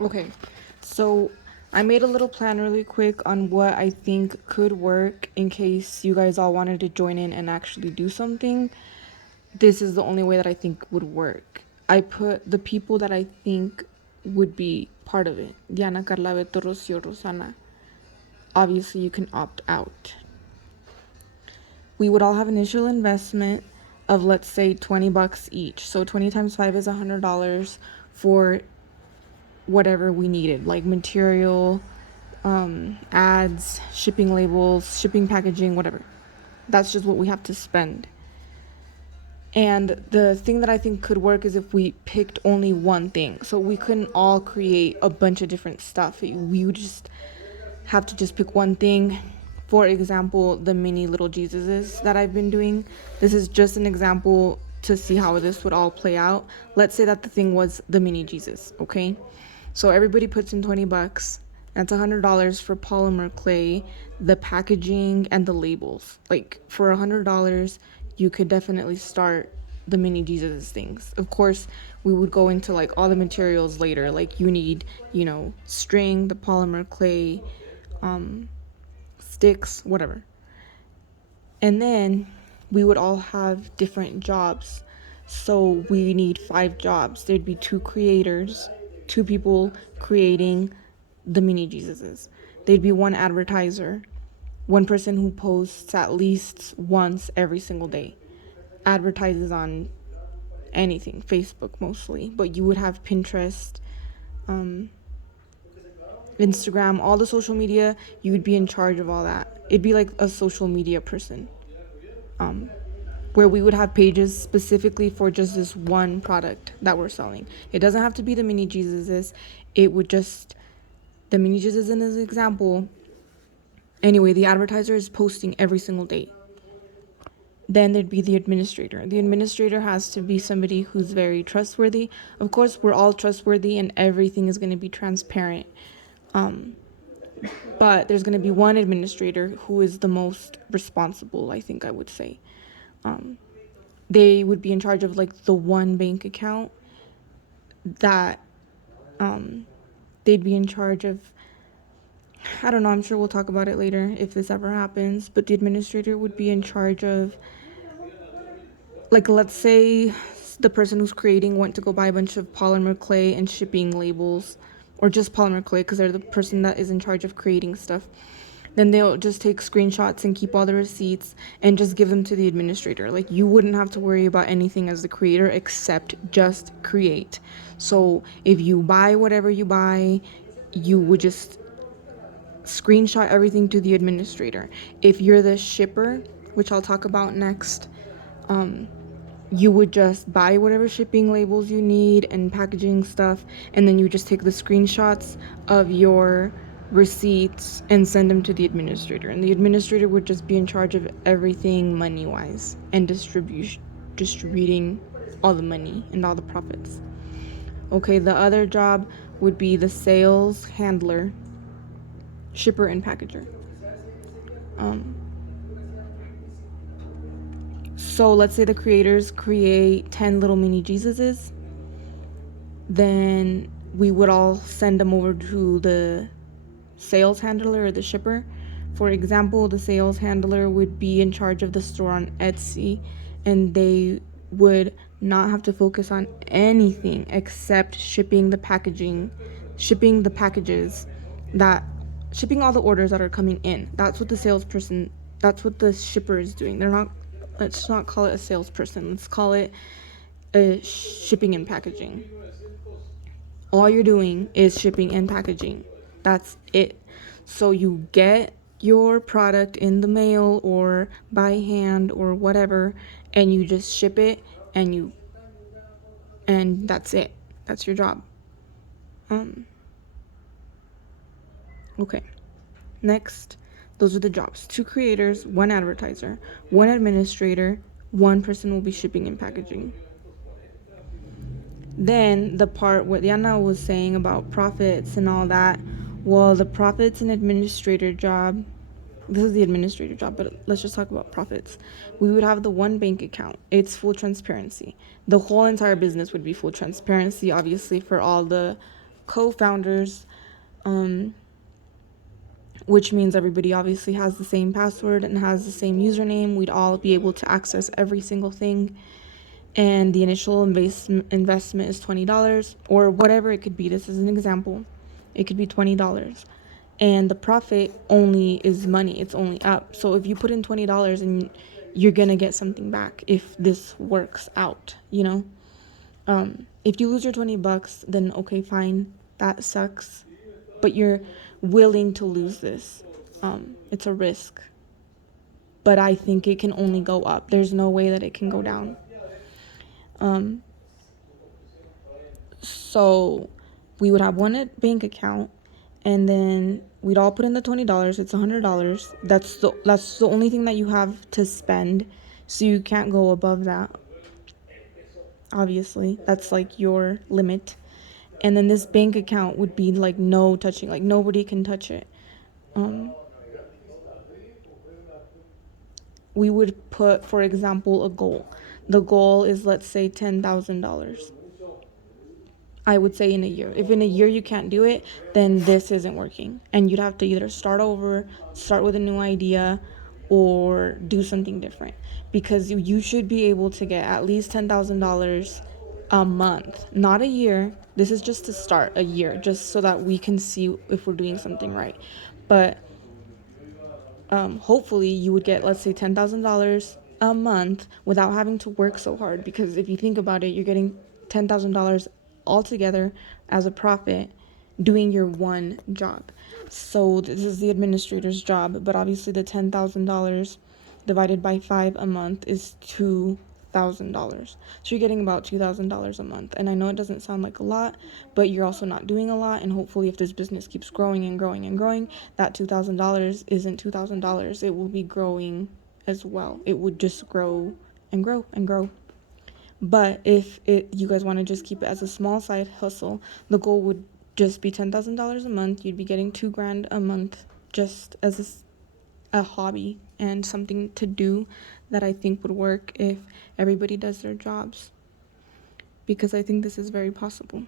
Okay, so I made a little plan really quick on what I think could work in case you guys all wanted to join in and actually do something. This is the only way that I think would work. I put the people that I think would be part of it. Diana, Carla, Beto, Rocio, Rosana. Obviously, you can opt out. We would all have initial investment of, let's say, 20 bucks each. So 20 times 5 is $100 for whatever we needed, like material, ads, shipping labels, shipping packaging, whatever. That's just what we have to spend. And the thing that I think could work is if we picked only one thing. So we couldn't all create a bunch of different stuff. We would just have to just pick one thing. For example, the mini little Jesuses that I've been doing. This is just an example to see how this would all play out. Let's say that the thing was the mini Jesus, okay? So everybody puts in 20 bucks. That's $100 for polymer clay, the packaging, and the labels. Like for $100, you could definitely start the mini Jesus things. Of course, we would go into like all the materials later. Like you need, string, the polymer clay, sticks, whatever. And then we would all have different jobs. So we need 5 jobs. There'd be 2 creators, 2 people creating the mini Jesuses. There'd be 1 advertiser, 1 person who posts at least once every single day, advertises on anything, Facebook mostly, but you would have Pinterest, um, Instagram, all the social media. You would be in charge of all that. It'd be like a social media person, um, where we would have pages specifically for just this one product that we're selling. It doesn't have to be the mini Jesuses. It would just, the mini Jesus in this example. Anyway, the advertiser is posting every single day. Then there'd be the administrator. The administrator has to be somebody who's very trustworthy. Of course, we're all trustworthy and everything is going to be transparent. Um, but there's going to be one administrator who is the most responsible, I think I would say. Um, they would be in charge of like the one bank account that they'd be in charge of. I don't know, I'm sure we'll talk about it later if this ever happens, but the administrator would be in charge of, like, let's say the person who's creating went to go buy a bunch of polymer clay and shipping labels, or just polymer clay because they're the person that is in charge of creating stuff. Then they'll just take screenshots and keep all the receipts and just give them to the administrator. Like, you wouldn't have to worry about anything as the creator except just create. So if you buy whatever you buy, you would just screenshot everything to the administrator. If you're the shipper, which I'll talk about next, you would just buy whatever shipping labels you need and packaging stuff, and then you just take the screenshots of your receipts and send them to the administrator. And the administrator would just be in charge of everything money wise and distributing all the money and all the profits. Okay, the other job would be the sales handler, shipper, and packager. Um, so let's say the creators create 10 little mini Jesuses. Then we would all send them over to the sales handler or the shipper. For example, the sales handler would be in charge of the store on Etsy, and they would not have to focus on anything except shipping the packaging, shipping the packages that shipping all the orders that are coming in. That's what the salesperson, that's what the shipper is doing. They're not, let's not call it a salesperson. Let's call it a shipping and packaging. All you're doing is shipping and packaging. That's it. So you get your product in the mail or by hand or whatever, and you just ship it, and that's it. That's your job. Okay. Next, those are the jobs. 2 creators, 1 advertiser, 1 administrator, 1 person will be shipping and packaging. Then the part where Diana was saying about profits and all that, well, the profits and administrator job, this is the administrator job, but let's just talk about profits. We would have the one bank account. It's full transparency. The whole entire business would be full transparency, obviously, for all the co-founders, which means everybody obviously has the same password and has the same username. We'd all be able to access every single thing. And the initial investment is $20 or whatever it could be. This is an example. It could be $20. And the profit only is money. It's only up. So if you put in $20 and you're going to get something back if this works out, you know? If you lose your $20, then okay, fine. That sucks. But you're willing to lose this. It's a risk. But I think it can only go up. There's no way that it can go down. So we would have one bank account, and then we'd all put in the $20. It's $100. That's the only thing that you have to spend. So you can't go above that. Obviously, that's like your limit. And then this bank account would be like no touching, like nobody can touch it. We would put, for example, a goal. The goal is, let's say, $10,000. I would say in a year. If in a year you can't do it, then this isn't working. And you'd have to either start over, start with a new idea, or do something different. Because you should be able to get at least $10,000 a month, not a year. This is just to start a year, just so that we can see if we're doing something right. But hopefully you would get, let's say, $10,000 a month without having to work so hard. Because if you think about it, you're getting $10,000 altogether as a profit doing your one job. So this is the administrator's job, but obviously the $10,000 divided by 5 a month is $2,000. So you're getting about $2,000 a month. And I know it doesn't sound like a lot, but you're also not doing a lot. And hopefully if this business keeps growing and growing and growing, that $2,000 isn't $2,000. It will be growing as well. It would just grow and grow and grow. But if you guys want to just keep it as a small side hustle, the goal would just be $10,000 a month. You'd be getting $2,000 a month just as a hobby and something to do that I think would work if everybody does their jobs. Because I think this is very possible.